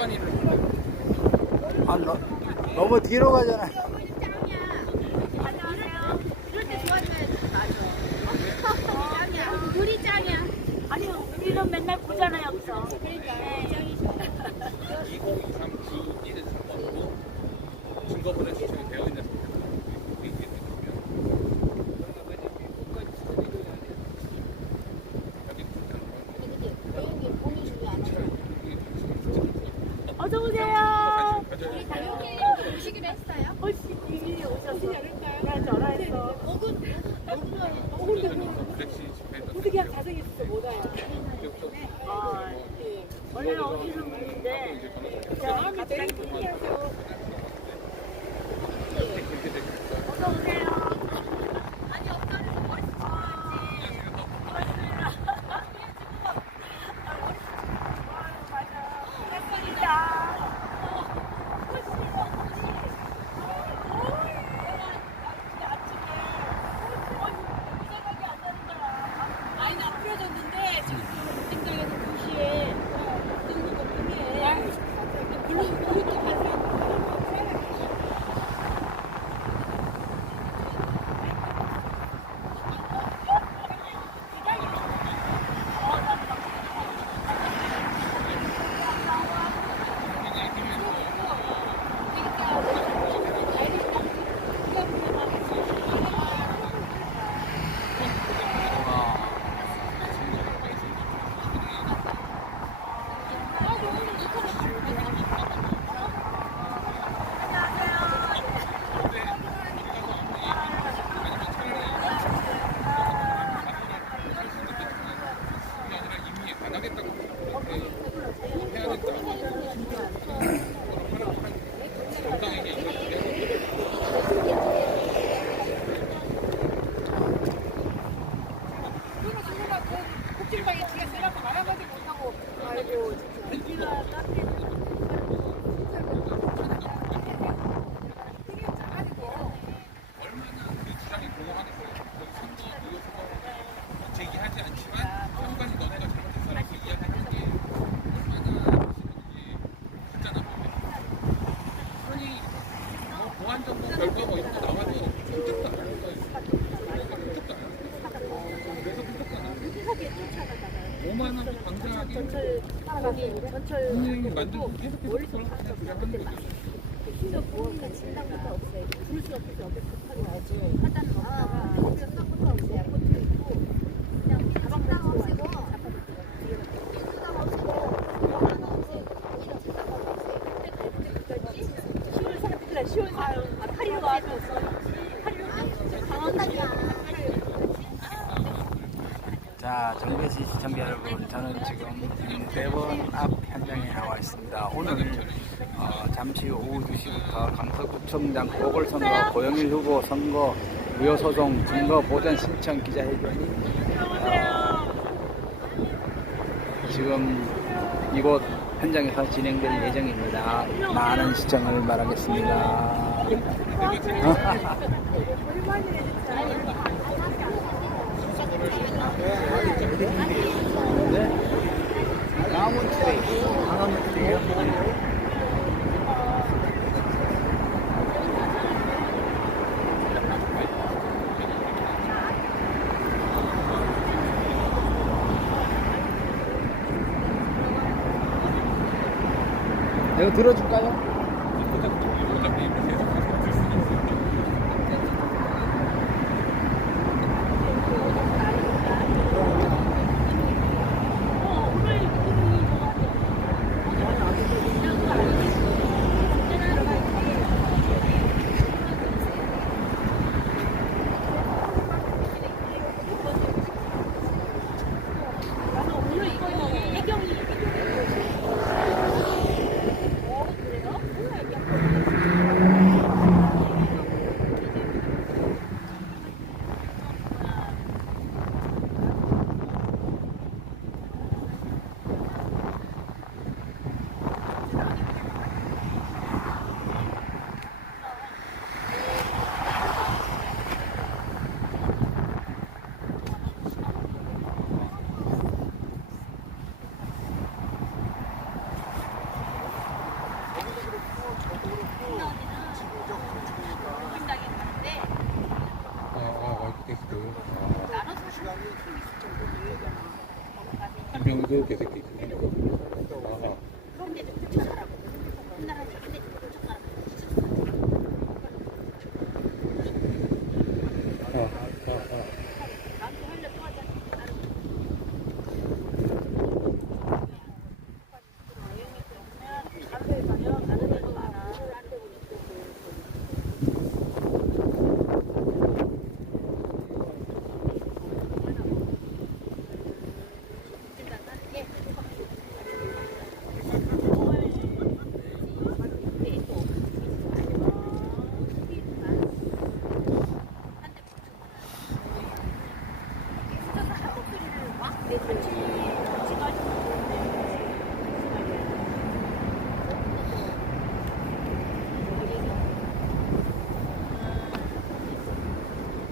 아, 너무 뒤로 가잖아. 안녕하세요. 이럴 때 도와줘야지 맞아. 우리 짱이야. 아니요, 우리는 맨날 보잖아요 여기서. 그러니까 짱이죠. 2023 G1에 상관으로 증거본에 신청이 되어 있는 어서 오세요. 우리 다녀오세요. 오시기로 했어요. 미리 오셨어요. 나 전화했어. 어떻게 그냥 자생했어 못 와요. 원래는 오시는 분인데 제가 갑자기 어서 오세요. 아니 없다면서 멋있어. 아니 나 풀어줬는데 지금 팀장에서 2시에 뜨는 거 때문에 물론 그것도 가서 복질방에 지가 세라고 말아가지 못하고 아이고 제기하지 않지만 한 가지 너네가 잘못했어라고 이야기하는 게 얼마나 하잖아. 아니 뭐 보안정보 별거 이런 거 나와도 흠집도 안 하는 거예요. 흠집도 안 하는 거예요. 그래서 흠집도 안 하는 거예요. 5만 원 방장하기 분명히 만들고 계속해서 그런 거 그냥 하는 거죠. 그러니까 진단부터 없애. 부를 수 없어서 옆에 급하게 와야지. 하다는 없다가 그래서 싹부터 없애. 그것도 있고 그냥 가방만 없애고 수당 없애고 하나 없애고 이런 수당 없애고 그때 그때까지 10월 4일 10월 4일 8일로 와줬어. 8일로 강원도야. 자, 정배시 시청자 여러분, 저는 지금 대법원 앞 현장에 나와 있습니다. 오늘 잠시 오후 2시부터 강서구청장 보궐선거 고영일 후보 선거 무효소송 증거 보전 신청 기자회견이 지금 이곳 현장에서 진행될 예정입니다. 많은 시청을 바라겠습니다. 내가 들어줄까요? 오늘 이거 애경이 그래요? 주세요, 개새끼. 그런데 좀 쫓아가라고. 옛날에 근데 좀 쫓아가라고. 나한테 하려 또 하자.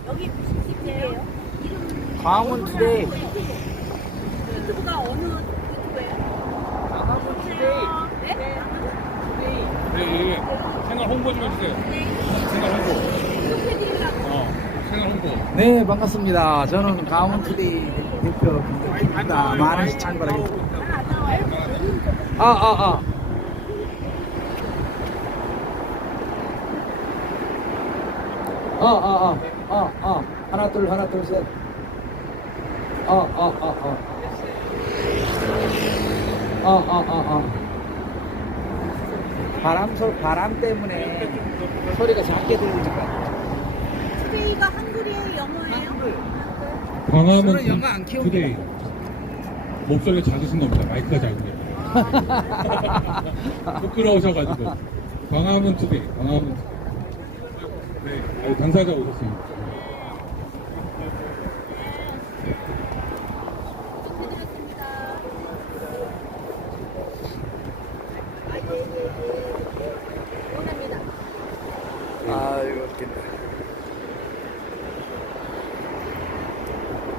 여기 무슨 집이에요? 이름 광원 투데이. 유튜브가 어느 유튜브예요? 광원 투데이. 네? 네, 채널 홍보 좀 해주세요. 채널 홍보. 구독해드리려고. 채널 홍보. 네, 반갑습니다. 저는 강원 투데이 대표 김덕희입니다. 많은 시청 바라겠습니다. 안 나와요? 하나 둘 셋. 바람 때문에 소리가 작게 들리니까. 투데이가 한글이에요? 영어예요? 광화문 저는 영어 안 키웁니다. 투데이. 목소리가 작으신 겁니다. 마이크가 작은데. 부끄러우셔가지고. 광화문 투데이. 광화문 투데이. 네, 아유, 당사자 오셨습니다. 구독해드렸습니다. 원합니다. 아이고 웃긴다.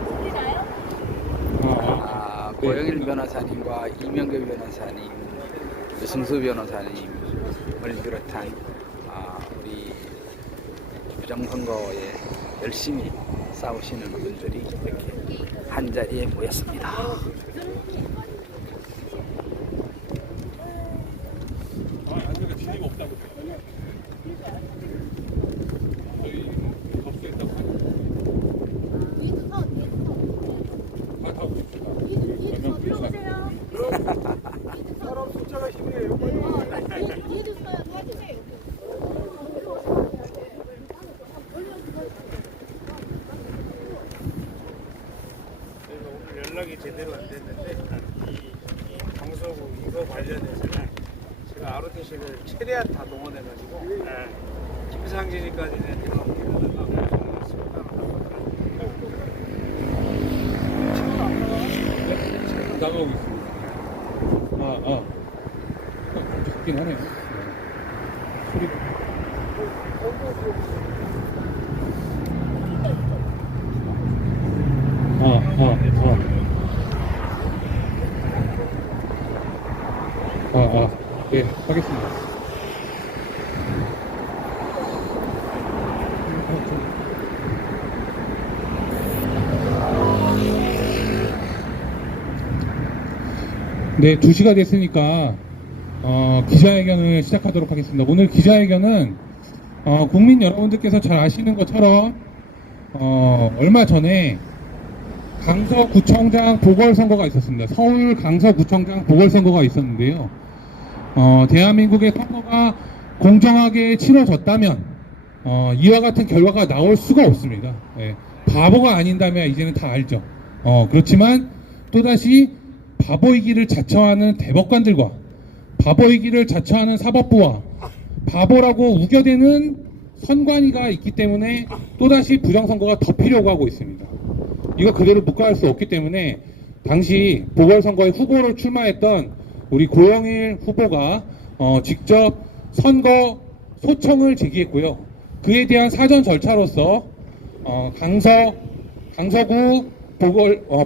웃기나요? 고영일 변호사님과 이명규 변호사님, 유승수 변호사님을 비롯한 우리 부정선거에 열심히 싸우시는 분들이 이렇게 한 자리에 모였습니다. 안쪽에 진입 없다고. 저희 접수했다고 하니까. 뒤에도 서, 뒤에도 서. 다 오고 있습니다. 뒤에도 불러오세요. 사람 숫자가 힘이에요. 뒤에도 서요, 도와주세요. 저희가 오늘 연락이 제대로 안 됐는데 이 강서구 이거 관련해서는 제가 ROTC를 최대한 다 동원해가지고 김상진이까지는 나가고 있습니다. 작긴 하네요. 소리. 예, 하겠습니다. 네, 2시가 됐으니까 기자회견을 시작하도록 하겠습니다. 오늘 기자회견은 국민 여러분들께서 잘 아시는 것처럼 얼마 전에 강서구청장 보궐선거가 있었습니다. 서울 강서구청장 보궐선거가 있었는데요. 대한민국의 선거가 공정하게 치러졌다면 이와 같은 결과가 나올 수가 없습니다. 예, 바보가 아닌다면 이제는 다 알죠. 그렇지만 또다시 바보이기를 자처하는 대법관들과 바보이기를 자처하는 사법부와 바보라고 우겨대는 선관위가 있기 때문에 또다시 부정선거가 덮이려고 하고 있습니다. 이거 그대로 묵과할 수 없기 때문에 당시 보궐선거에 후보로 출마했던 우리 고영일 후보가 직접 선거 소청을 제기했고요. 그에 대한 사전 절차로서 강서구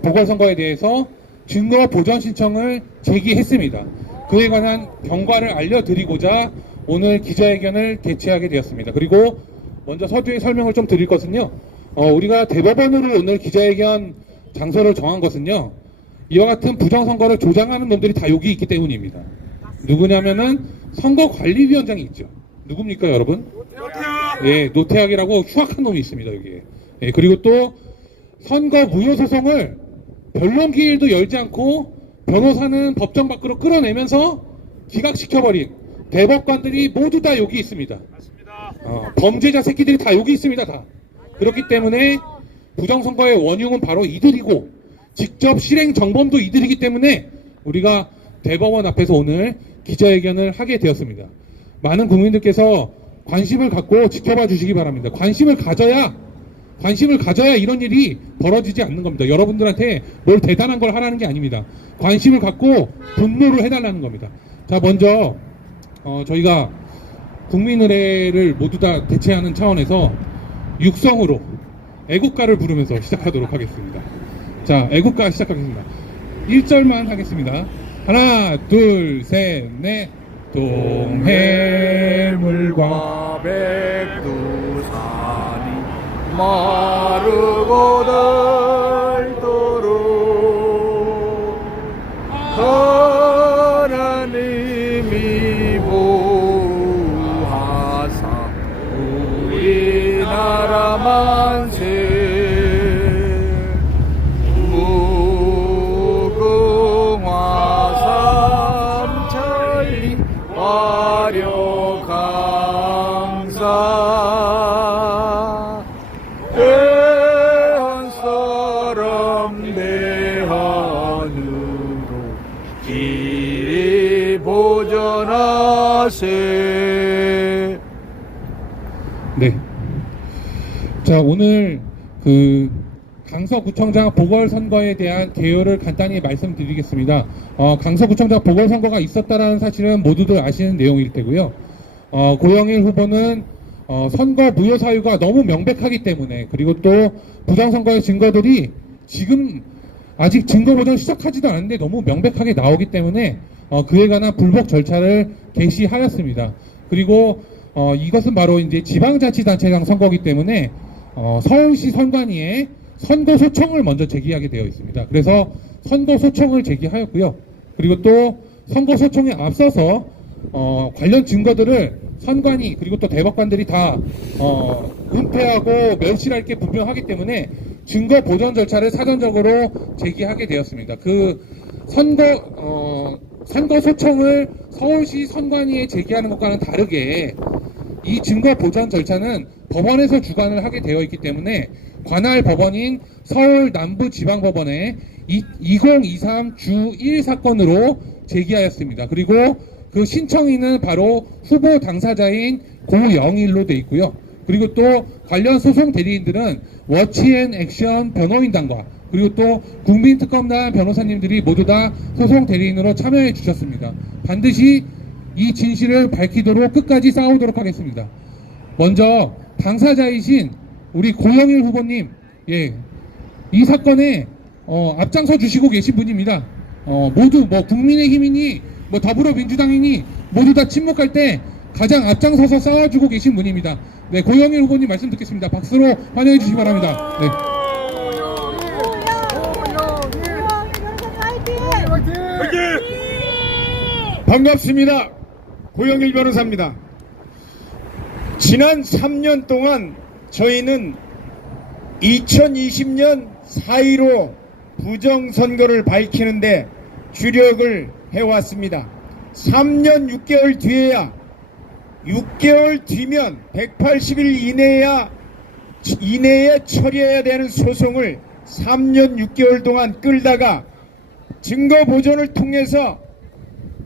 보궐선거에 대해서 증거 보전 신청을 제기했습니다. 그에 관한 경과를 알려드리고자 오늘 기자회견을 개최하게 되었습니다. 그리고 먼저 서두에 설명을 좀 드릴 것은요. 우리가 대법원으로 오늘 기자회견 장소를 정한 것은요. 이와 같은 부정선거를 조장하는 놈들이 다 여기 있기 때문입니다. 누구냐면은 선거관리위원장이 있죠. 누굽니까 여러분? 예, 노태학이라고 흉악한 놈이 있습니다 여기에. 예, 그리고 또 선거 무효소송을 변론기일도 열지 않고 변호사는 법정 밖으로 끌어내면서 기각시켜버린 대법관들이 모두 다 여기 있습니다. 범죄자 새끼들이 다 여기 있습니다 다. 그렇기 때문에 부정선거의 원흉은 바로 이들이고 직접 실행 정범도 이들이기 때문에 우리가 대법원 앞에서 오늘 기자회견을 하게 되었습니다. 많은 국민들께서 관심을 갖고 지켜봐 주시기 바랍니다. 관심을 가져야 이런 일이 벌어지지 않는 겁니다. 여러분들한테 뭘 대단한 걸 하라는 게 아닙니다. 관심을 갖고 분노를 해달라는 겁니다. 자, 먼저 저희가 국민의례를 모두 다 대체하는 차원에서 육성으로 애국가를 부르면서 시작하도록 하겠습니다. 자, 애국가 시작하겠습니다. 1절만 하겠습니다. 하나, 둘, 셋, 넷. 동해물과 백두산이 마르고 닳도록 하나님이 보호하사 우리나라 만세 무궁화 삼천리 화려강사 대한사람 대한으로 길이 보전하세. 네. 자, 오늘 강서구청장 보궐선거에 대한 개요를 간단히 말씀드리겠습니다. 강서구청장 보궐선거가 있었다라는 사실은 모두들 아시는 내용일 테고요. 고영일 후보는 선거 무효 사유가 너무 명백하기 때문에, 그리고 또 부정선거의 증거들이 지금 아직 증거 보전 시작하지도 않았는데 너무 명백하게 나오기 때문에 그에 관한 불복 절차를 개시하였습니다. 그리고 이것은 바로 이제 지방자치단체장 선거이기 때문에 서울시 선관위에 선거소청을 먼저 제기하게 되어 있습니다. 그래서 선거소청을 제기하였고요. 그리고 또 선거소청에 앞서서 관련 증거들을 선관위 그리고 또 대법관들이 다 은폐하고 멸실할 게 분명하기 때문에 증거 보전 절차를 사전적으로 제기하게 되었습니다. 그 선거소청을 서울시 선관위에 제기하는 것과는 다르게 이 증거 보전 절차는 법원에서 주관을 하게 되어 있기 때문에 관할 법원인 서울 남부지방법원에 2023 주 1 사건으로 제기하였습니다. 그리고 그 신청인은 바로 후보 당사자인 고영일로 되어 있고요. 그리고 또 관련 소송 대리인들은 워치앤액션 변호인단과 그리고 또 국민특검단 변호사님들이 모두 다 소송 대리인으로 참여해 주셨습니다. 반드시 이 진실을 밝히도록 끝까지 싸우도록 하겠습니다. 먼저 당사자이신 우리 고영일 후보님, 예, 이 사건에 앞장서 주시고 계신 분입니다. 모두 국민의힘이니 더불어민주당이니 모두 다 침묵할 때 가장 앞장서서 싸워주고 계신 분입니다. 네, 고영일 후보님 말씀 듣겠습니다. 박수로 환영해 주시기 바랍니다. 네. 반갑습니다. 고영일 변호사입니다. 지난 3년 동안 저희는 2020년 4.15 부정선거를 밝히는데 주력을 해왔습니다. 3년 6개월 뒤에야 6개월 뒤면 180일 이내에 처리해야 되는 소송을 3년 6개월 동안 끌다가 증거 보존을 통해서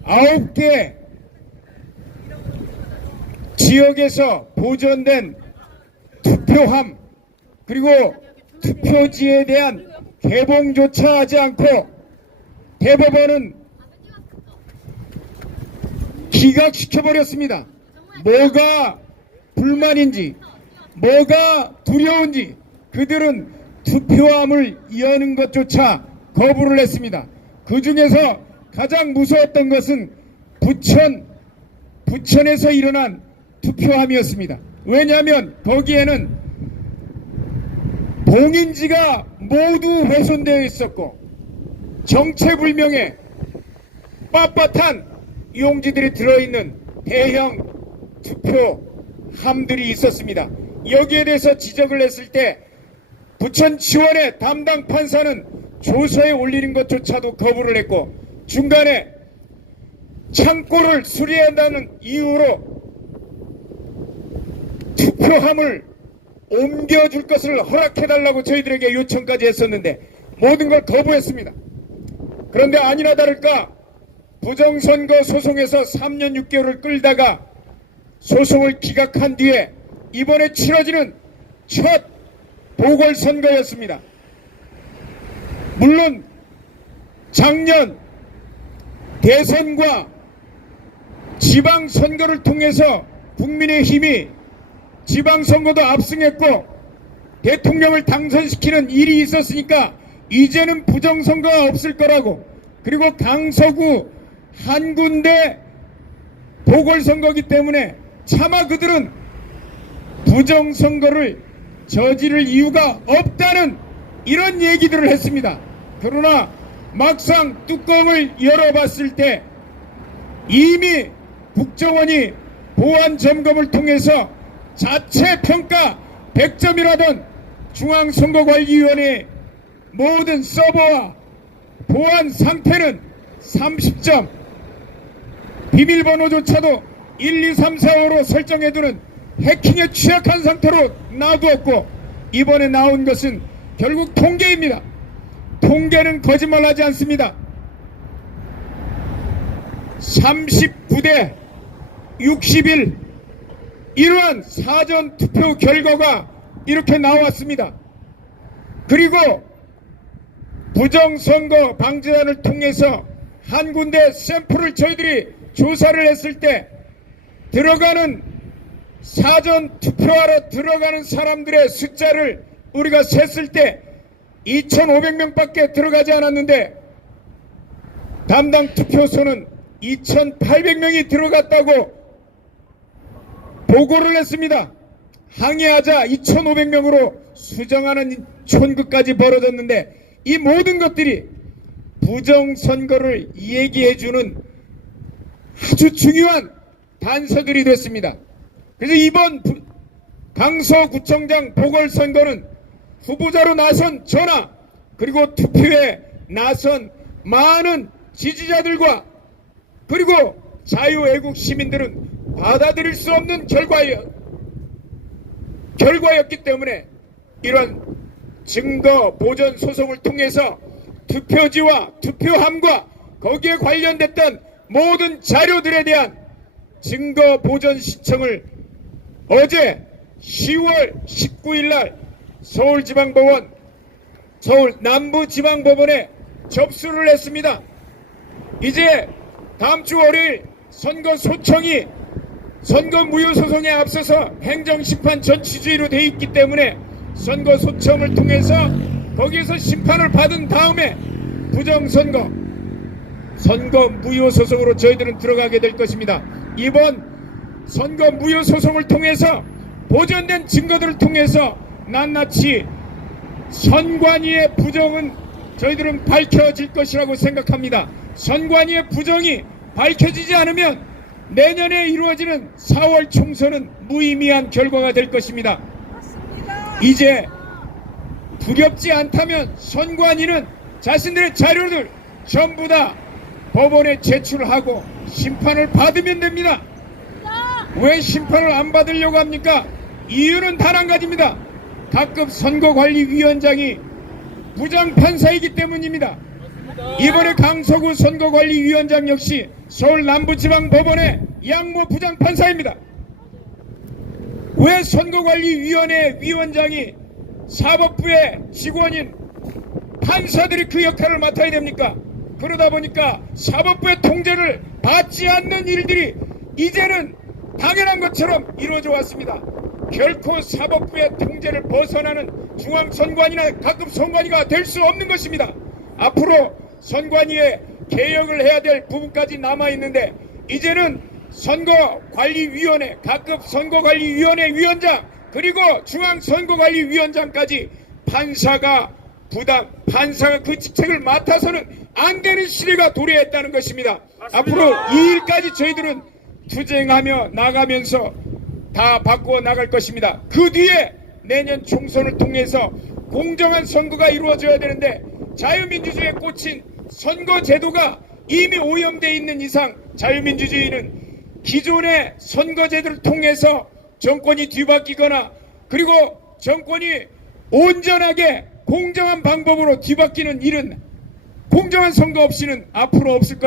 9개 지역에서 보존된 투표함 그리고 투표지에 대한 개봉조차 하지 않고 대법원은 기각시켜버렸습니다. 뭐가 불만인지 뭐가 두려운지 그들은 투표함을 여는 것조차 거부를 했습니다. 그 중에서 가장 무서웠던 것은 부천에서 일어난 투표함이었습니다. 왜냐하면 거기에는 봉인지가 모두 훼손되어 있었고 정체불명의 빳빳한 용지들이 들어있는 대형 투표함들이 있었습니다. 여기에 대해서 지적을 했을 때 부천지원의 담당 판사는 조서에 올리는 것조차도 거부를 했고, 중간에 창고를 수리해야 한다는 이유로 투표함을 옮겨줄 것을 허락해달라고 저희들에게 요청까지 했었는데 모든 걸 거부했습니다. 그런데 아니나 다를까 부정선거 소송에서 3년 6개월을 끌다가 소송을 기각한 뒤에 이번에 치러지는 첫 보궐선거였습니다. 물론 작년 대선과 지방선거를 통해서 국민의힘이 지방선거도 압승했고 대통령을 당선시키는 일이 있었으니까 이제는 부정선거가 없을 거라고, 그리고 강서구 한 군데 보궐선거기 때문에 차마 그들은 부정선거를 저지를 이유가 없다는 이런 얘기들을 했습니다. 그러나 막상 뚜껑을 열어봤을 때 이미 국정원이 보안점검을 통해서 자체 평가 100점이라던 중앙선거관리위원회 모든 서버와 보안 상태는 30점, 비밀번호조차도 1, 2, 3, 4, 5로 설정해두는 해킹에 취약한 상태로 놔두었고, 이번에 나온 것은 결국 통계입니다. 통계는 거짓말하지 않습니다. 39대 61 이러한 사전투표 결과가 이렇게 나왔습니다. 그리고 부정선거 방지단을 통해서 한 군데 샘플을 저희들이 조사를 했을 때 들어가는 사전투표하러 들어가는 사람들의 숫자를 우리가 셌을 때 2,500명밖에 들어가지 않았는데 담당 투표소는 2,800명이 들어갔다고 보고를 했습니다. 항의하자 2,500명으로 수정하는 촌극까지 벌어졌는데 이 모든 것들이 부정선거를 얘기해주는 아주 중요한 단서들이 됐습니다. 그래서 이번 강서구청장 보궐선거는 후보자로 나선 저나 그리고 투표에 나선 많은 지지자들과 그리고 자유애국 시민들은 받아들일 수 없는 결과였기 때문에 이런 증거 보전 소송을 통해서 투표지와 투표함과 거기에 관련됐던 모든 자료들에 대한 증거 보전 신청을 어제 10월 19일 날 서울지방법원, 서울 남부지방법원에 접수를 했습니다. 이제 다음 주 월요일 선거소청이 선거무효소송에 앞서서 행정심판 전치주의로 돼 있기 때문에 선거소청을 통해서 거기에서 심판을 받은 다음에 부정선거, 선거무효소송으로 저희들은 들어가게 될 것입니다. 이번 선거무효소송을 통해서 보존된 증거들을 통해서 낱낱이 선관위의 부정은 저희들은 밝혀질 것이라고 생각합니다. 선관위의 부정이 밝혀지지 않으면 내년에 이루어지는 4월 총선은 무의미한 결과가 될 것입니다. 이제 두렵지 않다면 선관위는 자신들의 자료를 전부 다 법원에 제출하고 심판을 받으면 됩니다. 왜 심판을 안 받으려고 합니까? 이유는 단 한 가지입니다. 각급 선거관리위원장이 부장판사이기 때문입니다. 이번에 강서구 선거관리위원장 역시 서울 남부지방법원의 양모 부장판사입니다. 왜 선거관리위원회 위원장이 사법부의 직원인 판사들이 그 역할을 맡아야 됩니까? 그러다 보니까 사법부의 통제를 받지 않는 일들이 이제는 당연한 것처럼 이루어져 왔습니다. 결코 사법부의 통제를 벗어나는 중앙선관위나 각급 선관위가 될 수 없는 것입니다. 앞으로 선관위에 개혁을 해야 될 부분까지 남아있는데 이제는 선거관리위원회, 각급 선거관리위원회 위원장 그리고 중앙선거관리위원장까지 판사가 그 직책을 맡아서는 안 되는 시대가 도래했다는 것입니다. 앞으로 이 일까지 저희들은 투쟁하며 나가면서 다 바꾸어 나갈 것입니다. 그 뒤에 내년 총선을 통해서 공정한 선거가 이루어져야 되는데 자유민주주의에 꽂힌 선거제도가 이미 오염되어 있는 이상 자유민주주의는 기존의 선거제도를 통해서 정권이 뒤바뀌거나 그리고 정권이 온전하게 공정한 방법으로 뒤바뀌는 일은 공정한 선거 없이는 앞으로 없을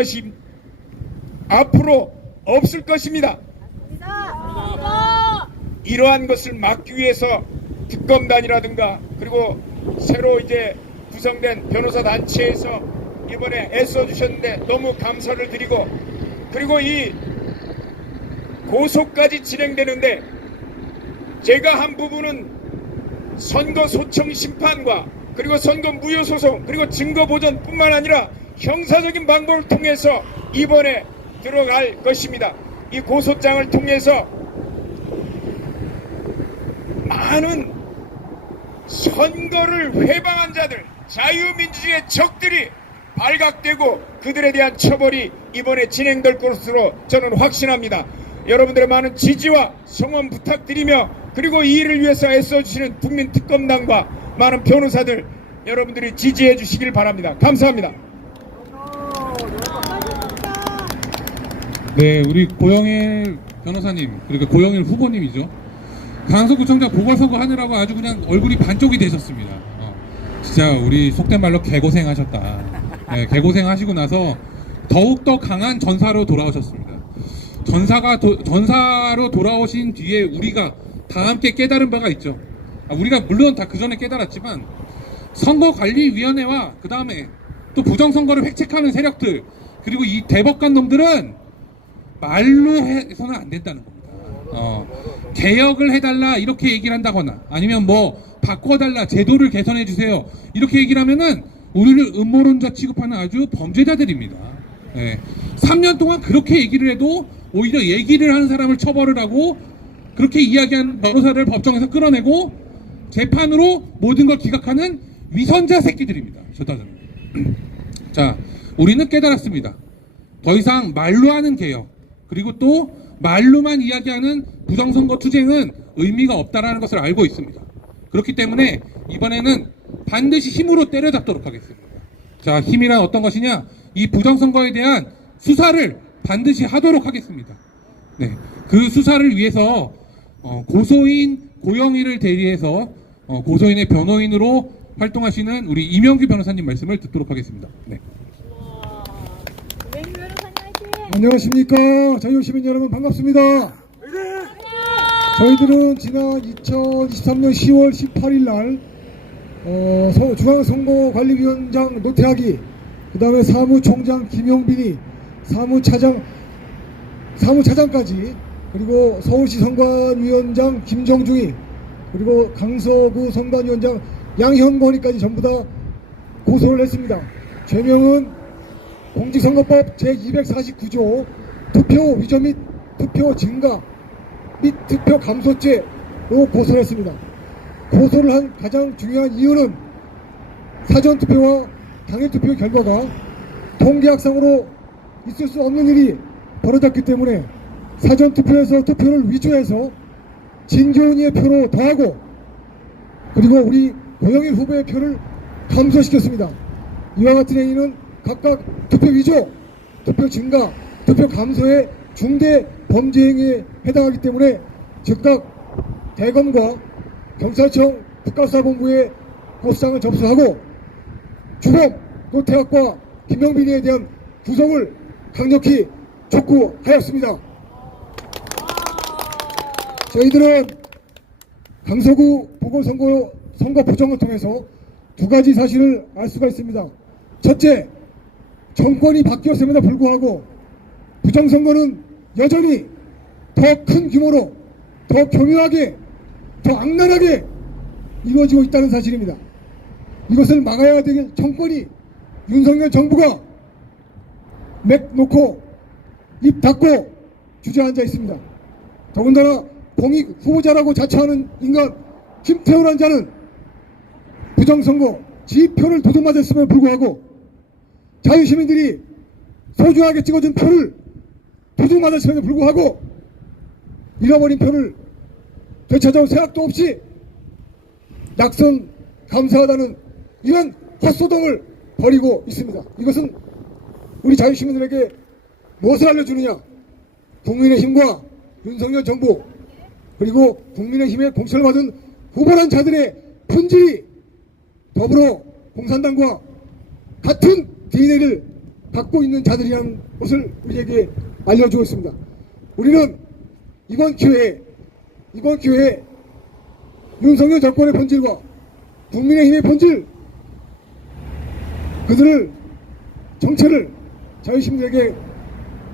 것입니다. 이러한 것을 막기 위해서 특검단이라든가 그리고 새로 이제 구성된 변호사 단체에서 이번에 애써주셨는데 너무 감사를 드리고 그리고 이 고소까지 진행되는데 제가 한 부분은 선거 소청 심판과 그리고 선거 무효 소송 그리고 증거 보전뿐만 아니라 형사적인 방법을 통해서 이번에 들어갈 것입니다. 이 고소장을 통해서 많은 선거를 회방한 자들 자유민주주의의 적들이 발각되고 그들에 대한 처벌이 이번에 진행될 것으로 저는 확신합니다. 여러분들의 많은 지지와 성원 부탁드리며 그리고 이 일을 위해서 애써주시는 국민특검단과 많은 변호사들 여러분들이 지지해 주시길 바랍니다. 감사합니다. 네, 우리 고영일 변호사님 그리고 고영일 후보님이죠. 강서구청장 보궐선거 하느라고 아주 그냥 얼굴이 반쪽이 되셨습니다. 진짜 우리 속된 말로 개고생하셨다. 네, 개고생하시고 나서 더욱더 강한 전사로 돌아오셨습니다. 전사로 돌아오신 뒤에 우리가 다 함께 깨달은 바가 있죠. 우리가 물론 다 그 전에 깨달았지만 선거관리위원회와 그 다음에 또 부정선거를 획책하는 세력들 그리고 이 대법관 놈들은 말로 해서는 안 된다는 겁니다. 개혁을 해달라 이렇게 얘기를 한다거나 아니면 뭐 바꿔달라 제도를 개선해 주세요 이렇게 얘기를 하면은 우리를 음모론자 취급하는 아주 범죄자들입니다. 네. 3년 동안 그렇게 얘기를 해도 오히려 얘기를 하는 사람을 처벌을 하고 그렇게 이야기한 변호사를 법정에서 끌어내고 재판으로 모든 걸 기각하는 위선자 새끼들입니다. 자, 우리는 깨달았습니다. 더 이상 말로 하는 개혁 그리고 또 말로만 이야기하는 부정선거 투쟁은 의미가 없다라는 것을 알고 있습니다. 그렇기 때문에 이번에는 반드시 힘으로 때려잡도록 하겠습니다. 자, 힘이란 어떤 것이냐? 이 부정선거에 대한 수사를 반드시 하도록 하겠습니다. 네, 그 수사를 위해서 고소인 고영일을 대리해서 고소인의 변호인으로 활동하시는 우리 이명규 변호사님 말씀을 듣도록 하겠습니다. 네. 안녕하십니까. 자유시민 여러분 반갑습니다. 저희들은 지난 2023년 10월 18일 날 중앙선거관리위원장 노태학이 그 다음에 사무총장 김용빈이 사무차장까지 그리고 서울시 선관위원장 김정중이 그리고 강서구 선관위원장 양현권이까지 전부 다 고소를 했습니다. 죄명은 공직선거법 제249조 투표 위조 및 투표 증가 및 투표 감소죄로 고소를 했습니다. 고소를 한 가장 중요한 이유는 사전투표와 당일투표 결과가 통계학상으로 있을 수 없는 일이 벌어졌기 때문에 사전투표에서 투표를 위조해서 진교훈이의 표로 더하고 그리고 우리 고영일 후보의 표를 감소시켰습니다. 이와 같은 행위는 각각 투표 위조, 투표 증가, 투표 감소의 중대 범죄 행위에 해당하기 때문에 즉각 대검과 경찰청 국가수사본부에 고소장을 접수하고 주범 노태학과 김영빈에 대한 구속을 강력히 촉구하였습니다. 저희들은 강서구 보궐선거 부정을 통해서 두 가지 사실을 알 수가 있습니다. 첫째, 정권이 바뀌었음에도 불구하고 부정선거는 여전히 더 큰 규모로 더 교묘하게 더 악랄하게 이루어지고 있다는 사실입니다. 이것을 막아야 될 정권이 윤석열 정부가 맥 놓고 입 닫고 주저앉아 있습니다. 더군다나 공익 후보자라고 자처하는 인간 김태우라는 자는 부정선거 지표를 도둑맞았음에도 불구하고 자유시민들이 소중하게 찍어준 표를 도둑맞았음에도 불구하고 잃어버린 표를 되찾아올 생각도 없이 낙선 감사하다는 이런 헛소동을 벌이고 있습니다. 이것은 우리 자유시민들에게 무엇을 알려주느냐? 국민의힘과 윤석열 정부 그리고 국민의힘의 공천을 받은 후보란 자들의 본질이 더불어 공산당과 같은 DNA를 갖고 있는 자들이라는 것을 우리에게 알려주고 있습니다. 우리는 이번 기회에 윤석열 정권의 본질과 국민의힘의 본질 그들을 정체를 자유시민들에게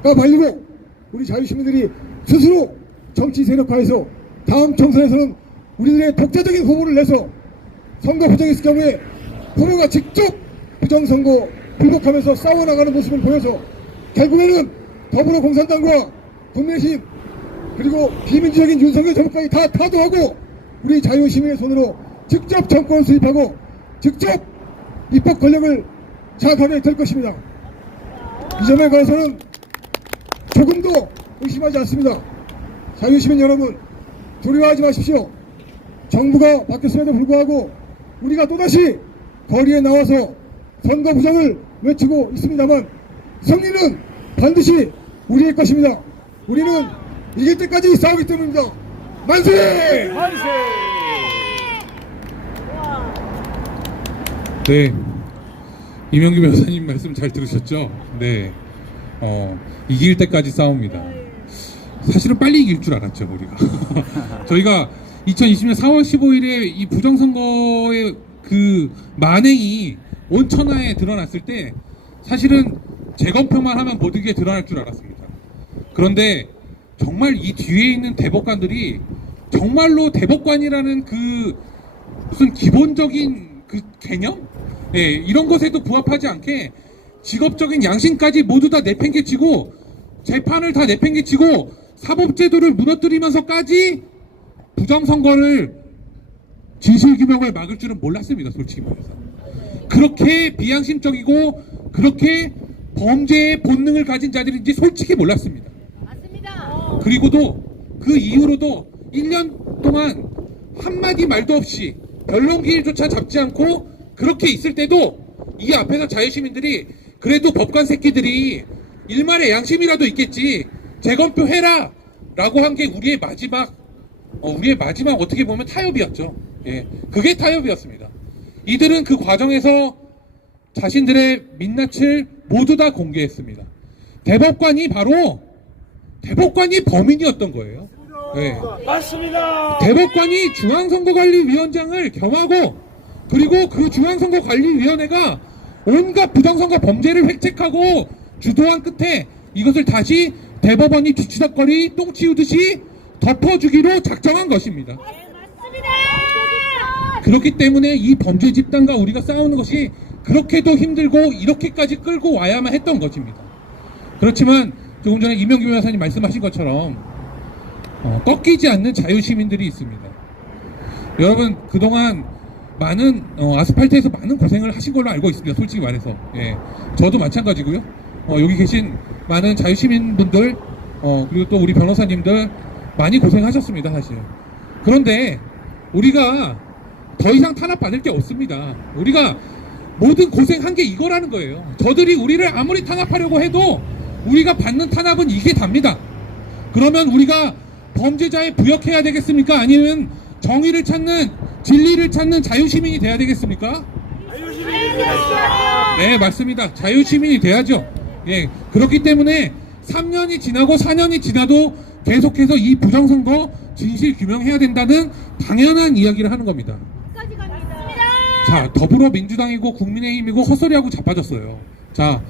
까발리고 우리 자유시민들이 스스로 정치 세력화해서 다음 총선에서는 우리들의 독자적인 후보를 내서 선거 부정했을 경우에 후보가 직접 부정선거 불복하면서 싸워나가는 모습을 보여서 결국에는 더불어 공산당과 국민의힘 그리고 비민주적인 윤석열 정부까지 다 타도하고 우리 자유시민의 손으로 직접 정권을 수립하고 직접 입법 권력을 장악하게 될 것입니다. 이 점에 관해서는 조금도 의심하지 않습니다. 자유시민 여러분 두려워하지 마십시오. 정부가 바뀌었음에도 불구하고 우리가 또다시 거리에 나와서 선거 부정을 외치고 있습니다만 승리는 반드시 우리의 것입니다. 우리는 이길 때까지 싸우기 때문입니다. 만세! 네, 이명규 변호사님 말씀 잘 들으셨죠? 네, 이길 때까지 싸웁니다. 사실은 빨리 이길 줄 알았죠, 우리가. 저희가 2020년 4월 15일에 이 부정선거의 그 만행이 온 천하에 드러났을 때 사실은 재검표만 하면 모든 게 드러날 줄 알았습니다. 그런데 정말 이 뒤에 있는 대법관들이 정말로 대법관이라는 그 무슨 기본적인 그 개념? 네, 이런 것에도 부합하지 않게 직업적인 양심까지 모두 다 내팽개치고 재판을 다 내팽개치고 사법제도를 무너뜨리면서까지 부정선거를 진실규명을 막을 줄은 몰랐습니다. 솔직히 말해서. 그렇게 비양심적이고 그렇게 범죄의 본능을 가진 자들인지 솔직히 몰랐습니다. 맞습니다. 그리고도 그 이후로도 1년 동안 한마디 말도 없이 변론기일조차 잡지 않고 그렇게 있을 때도 이 앞에서 자유시민들이 그래도 법관 새끼들이 일말의 양심이라도 있겠지 재검표 해라 라고 한 게 우리의 마지막 어떻게 보면 타협이었죠. 예, 그게 타협이었습니다. 이들은 그 과정에서 자신들의 민낯을 모두 다 공개했습니다. 대법관이 범인이었던 거예요. 네. 맞습니다. 대법관이 중앙선거관리위원장을 겸하고 그리고 그 중앙선거관리위원회가 온갖 부정선거 범죄를 획책하고 주도한 끝에 이것을 다시 대법원이 뒤치덕거리 똥 치우듯이 덮어주기로 작정한 것입니다. 그렇기 때문에 이 범죄 집단과 우리가 싸우는 것이 그렇게도 힘들고 이렇게까지 끌고 와야만 했던 것입니다. 그렇지만 조금 전에 이명규 변호사님 말씀하신 것처럼 꺾이지 않는 자유시민들이 있습니다. 여러분 그동안 많은 아스팔트에서 많은 고생을 하신 걸로 알고 있습니다. 솔직히 말해서. 예, 저도 마찬가지고요. 여기 계신 많은 자유시민분들 그리고 또 우리 변호사님들 많이 고생하셨습니다. 사실. 그런데 우리가 더 이상 탄압받을 게 없습니다. 우리가 모든 고생한 게 이거라는 거예요. 저들이 우리를 아무리 탄압하려고 해도 우리가 받는 탄압은 이게 답니다. 그러면 우리가 범죄자에 부역해야 되겠습니까? 아니면 정의를 찾는 진리를 찾는 자유시민이 돼야 되겠습니까? 네, 맞습니다. 자유시민이 돼야죠. 예, 그렇기 때문에 3년이 지나고 4년이 지나도 계속해서 이 부정선거 진실 규명해야 된다는 당연한 이야기를 하는 겁니다. 자, 더불어민주당이고 국민의힘이고 헛소리하고 자빠졌어요. 자,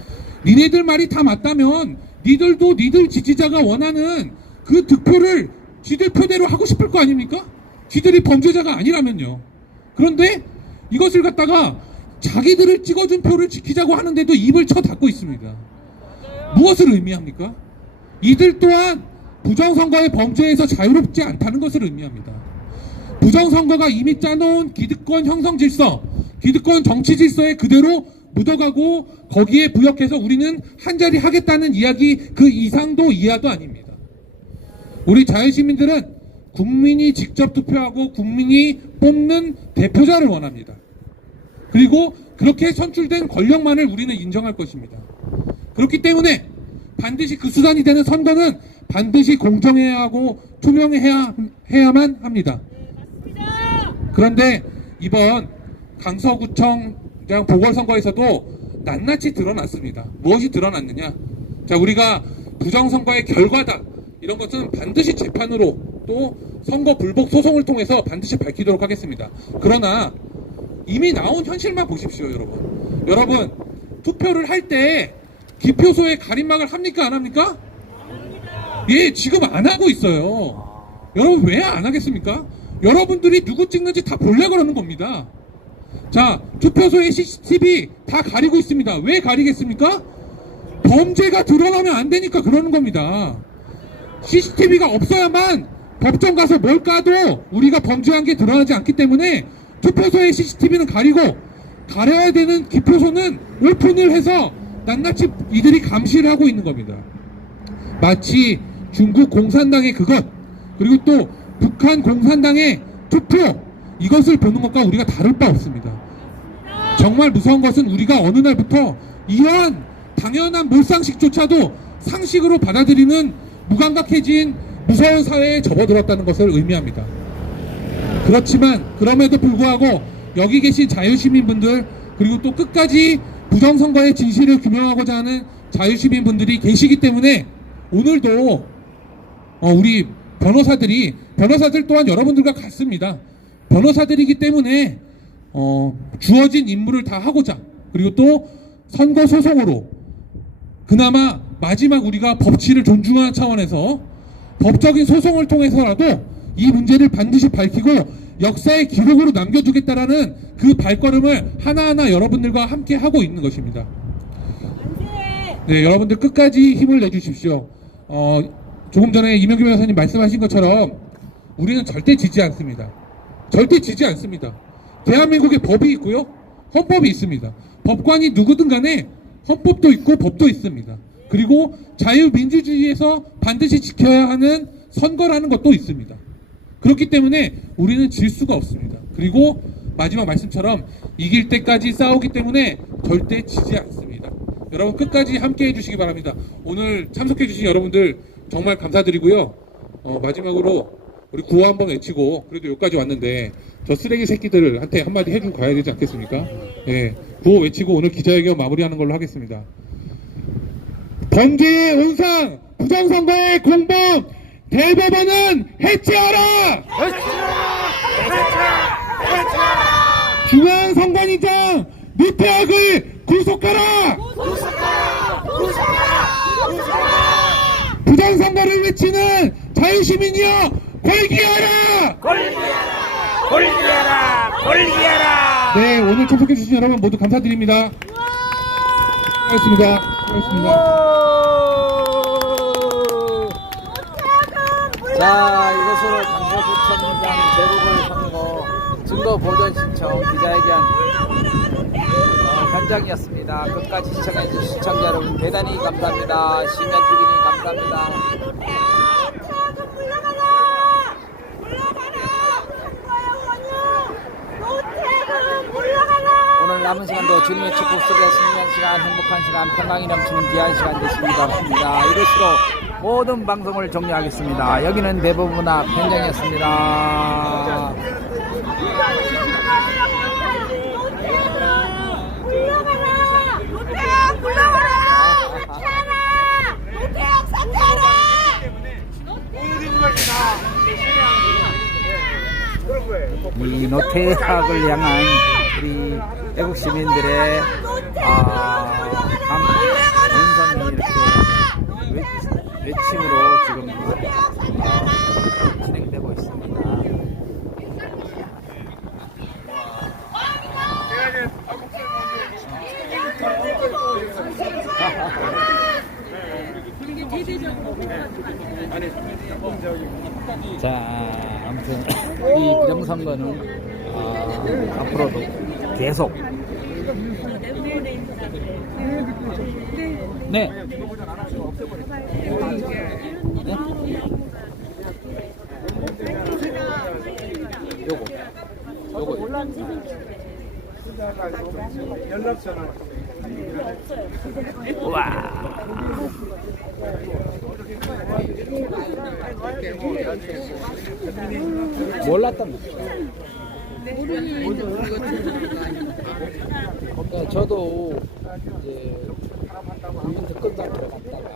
니네들 말이 다 맞다면 니들도 니들 지지자가 원하는 그 득표를 지들 표대로 하고 싶을 거 아닙니까? 지들이 범죄자가 아니라면요. 그런데 이것을 갖다가 자기들을 찍어준 표를 지키자고 하는데도 입을 쳐 닫고 있습니다. 무엇을 의미합니까? 이들 또한 부정선거의 범죄에서 자유롭지 않다는 것을 의미합니다. 부정선거가 이미 짜놓은 기득권 형성 질서, 기득권 정치 질서에 그대로 묻어가고 거기에 부역해서 우리는 한 자리 하겠다는 이야기 그 이상도 이하도 아닙니다. 우리 자유시민들은 국민이 직접 투표하고 국민이 뽑는 대표자를 원합니다. 그리고 그렇게 선출된 권력만을 우리는 인정할 것입니다. 그렇기 때문에 반드시 그 수단이 되는 선거는 반드시 공정해야 하고 투명해야만 합니다. 그런데 이번 강서구청장 보궐선거에서도 낱낱이 드러났습니다. 무엇이 드러났느냐? 자, 우리가 부정선거의 결과다, 이런 것은 반드시 재판으로 또 선거 불복 소송을 통해서 반드시 밝히도록 하겠습니다. 그러나 이미 나온 현실만 보십시오, 여러분. 여러분, 투표를 할 때 기표소에 가림막을 합니까, 안 합니까? 예, 지금 안 하고 있어요. 여러분, 왜 안 하겠습니까? 여러분들이 누구 찍는지 다 보려고 그러는 겁니다. 자, 투표소에 CCTV 다 가리고 있습니다. 왜 가리겠습니까? 범죄가 드러나면 안 되니까 그러는 겁니다. CCTV가 없어야만 법정 가서 뭘 까도 우리가 범죄한 게 드러나지 않기 때문에 투표소의 CCTV는 가리고, 가려야 되는 기표소는 오픈을 해서 낱낱이 이들이 감시를 하고 있는 겁니다. 마치 중국 공산당의 그것, 그리고 또 북한 공산당의 투표, 이것을 보는 것과 우리가 다를 바 없습니다. 정말 무서운 것은 우리가 어느 날부터 이러한 당연한 몰상식조차도 상식으로 받아들이는 무감각해진 무서운 사회에 접어들었다는 것을 의미합니다. 그렇지만 그럼에도 불구하고 여기 계신 자유시민분들, 그리고 또 끝까지 부정선거의 진실을 규명하고자 하는 자유시민분들이 계시기 때문에 오늘도 우리 변호사들 또한 여러분들과 같습니다. 변호사들이기 때문에 주어진 임무를 다 하고자, 그리고 또 선거 소송으로 그나마 마지막 우리가 법치를 존중하는 차원에서 법적인 소송을 통해서라도 이 문제를 반드시 밝히고 역사의 기록으로 남겨두겠다라는 그 발걸음을 하나하나 여러분들과 함께 하고 있는 것입니다. 네, 여러분들 끝까지 힘을 내주십시오. 조금 전에 이명규 변호사님 말씀하신 것처럼 우리는 절대 지지 않습니다. 절대 지지 않습니다. 대한민국에 법이 있고요, 헌법이 있습니다. 법관이 누구든 간에 헌법도 있고 법도 있습니다. 그리고 자유민주주의에서 반드시 지켜야 하는 선거라는 것도 있습니다. 그렇기 때문에 우리는 질 수가 없습니다. 그리고 마지막 말씀처럼 이길 때까지 싸우기 때문에 절대 지지 않습니다. 여러분 끝까지 함께 해주시기 바랍니다. 오늘 참석해 주신 여러분들 정말 감사드리고요. 마지막으로 우리 구호 한번 외치고 그래도 여기까지 왔는데 저 쓰레기 새끼들한테 한마디 해주고 가야 되지 않겠습니까? 예, 구호 외치고 오늘 기자회견 마무리하는 걸로 하겠습니다. 범죄의 온상, 부정선거의 공범, 대법원은 해체하라! 중앙선관위장 노태악을 구속하라! 부정선거를 외치는 자유시민이여 골기하라! 골기하라! 네, 오늘 참석해주신 여러분 모두 감사드립니다. 수고하셨습니다. 자, 이것으로 강서구청장 재보궐선거 증거 보전 신청 기자회견 현장이었습니다. 끝까지 시청해주신 시청자 여러분 대단히 감사합니다. 심연TV님 감사합니다. 오늘 남은 시간도 주님의 축복 속에 승리한 시간, 행복한 시간, 평강이 넘치는 귀한 시간 되시기 바랍니다. 이것으로 모든 방송을 종료하겠습니다. 여기는 대법원 앞 현장이었습니다. 이 노태악을 향한 우리 애국 시민들의 원성이 이렇게 외침으로 지금 진행되고 있습니다. 자, 아무튼 이 부정선거는 앞으로도 계속 네. 요거. 와. 몰랐답니다. 그러니까 저도 이제 국민 특검단 들어갔다가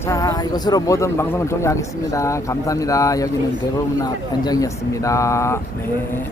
자, 이것으로 모든 방송을 종료하겠습니다. 감사합니다. 여기는 대법원 앞 현장이었습니다. 네.